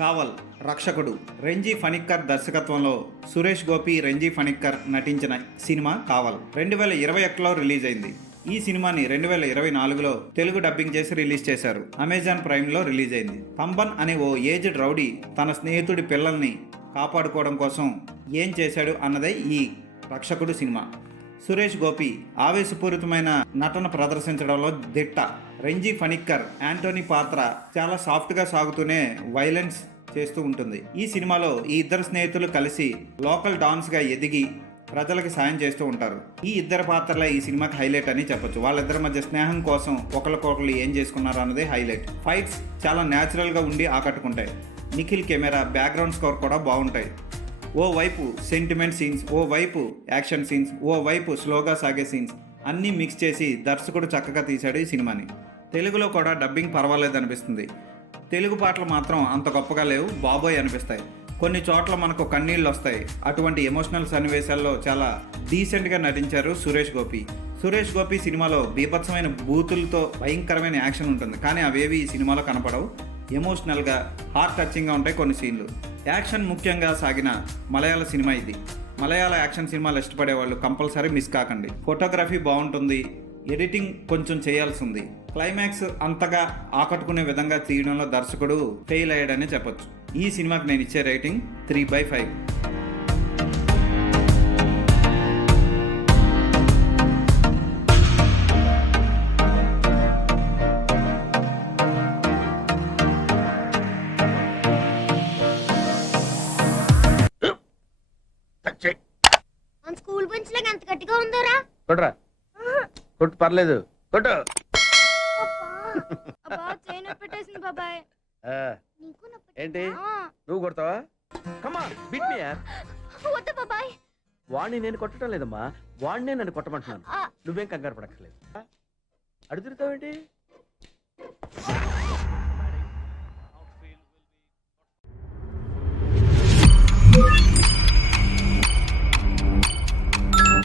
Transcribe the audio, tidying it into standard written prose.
కావల్ రక్షకుడు రెంజీ ఫణిక్కర్ దర్శకత్వంలో సురేష్ గోపి రెంజీ ఫణిక్కర్ నటించిన సినిమా కావల్ 2021లో రిలీజ్ అయింది. ఈ సినిమాని 2024లో తెలుగు డబ్బింగ్ చేసి రిలీజ్ చేశారు. అమెజాన్ ప్రైమ్లో రిలీజ్ అయింది. కంబన్ అనే ఓ ఏజ్డ్ రౌడీ తన స్నేహితుడి పిల్లల్ని కాపాడుకోవడం కోసం ఏం చేశాడు అన్నదే ఈ రక్షకుడు సినిమా. సురేష్ గోపి ఆవేశపూరితమైన నటన ప్రదర్శించడంలో దిట్ట. రెంజీ ఫణిక్కర్ యాంటోనీ పాత్ర చాలా సాఫ్ట్గా సాగుతూనే వైలెన్స్ చేస్తూ ఉంటుంది. ఈ సినిమాలో ఈ ఇద్దరు స్నేహితులు కలిసి లోకల్ డాన్స్గా ఎదిగి ప్రజలకు సాయం చేస్తూ ఉంటారు. ఈ ఇద్దరు పాత్రలే ఈ సినిమాకి హైలైట్ అని చెప్పొచ్చు. వాళ్ళిద్దరి మధ్య స్నేహం కోసం ఒకరికొకరు ఏం చేసుకున్నారు అన్నదే హైలైట్. ఫైట్స్ చాలా న్యాచురల్గా ఉండి ఆకట్టుకుంటాయి. నిఖిల్ కెమెరా, బ్యాక్గ్రౌండ్ స్కోర్ కూడా బాగుంటాయి. ఓ వైపు సెంటిమెంట్ సీన్స్, ఓ వైపు యాక్షన్ సీన్స్, ఓ వైపు స్లోగా సాగే సీన్స్ అన్నీ మిక్స్ చేసి దర్శకుడు చక్కగా తీశాడు ఈ సినిమాని. తెలుగులో కూడా డబ్బింగ్ పర్వాలేదు అనిపిస్తుంది. తెలుగు పాటలు మాత్రం అంత గొప్పగా లేవు, బాబోయ్ అనిపిస్తాయి. కొన్ని చోట్ల మనకు కన్నీళ్ళు వస్తాయి. అటువంటి ఎమోషనల్ సన్నివేశాల్లో చాలా డీసెంట్గా నటించారు సురేష్ గోపి. సురేష్ గోపి సినిమాలో బీభత్సమైన బూతులతో భయంకరమైన యాక్షన్ ఉంటుంది, కానీ అవేవి ఈ సినిమాలో కనపడవు. ఎమోషనల్గా హార్ట్ టచింగ్గా ఉంటాయి కొన్ని సీన్లు. యాక్షన్ ముఖ్యంగా సాగిన మలయాళ సినిమా ఇది. మలయాళ యాక్షన్ సినిమాలు ఇష్టపడే వాళ్ళు కంపల్సరీ మిస్ కాకండి. ఫోటోగ్రఫీ బాగుంటుంది, ఎడిటింగ్ కొంచెం చేయాల్సి ఉంది. క్లైమాక్స్ అంతగా ఆకట్టుకునే విధంగా తీయడంలో దర్శకుడు ఫెయిల్ అయ్యాడని చెప్పొచ్చు. ఈ సినిమాకి నేను ఇచ్చే రేటింగ్ 3/5. మన స్కూల్ బెంచ్ లాగా ఎంత గట్టిగా ఉందోరా? కొట్రా, కొట్టు, పర్లేదు, కొట్టు. అబ్బా చైన్ పెట్టేసింది బాబాయ్. నీకు ఏంటి నువ్వు కొడతావా? కమా బిట్ మీ యార్. వద్దు బాబాయ్. వాణ్ణి నేను కొట్టడం లేదమ్మా, వాణ్ణే నన్ను కొట్టమంటున్నాను. నువ్వేం కంగారు పడక్కర్లేదు. అడుగుతావేంటి?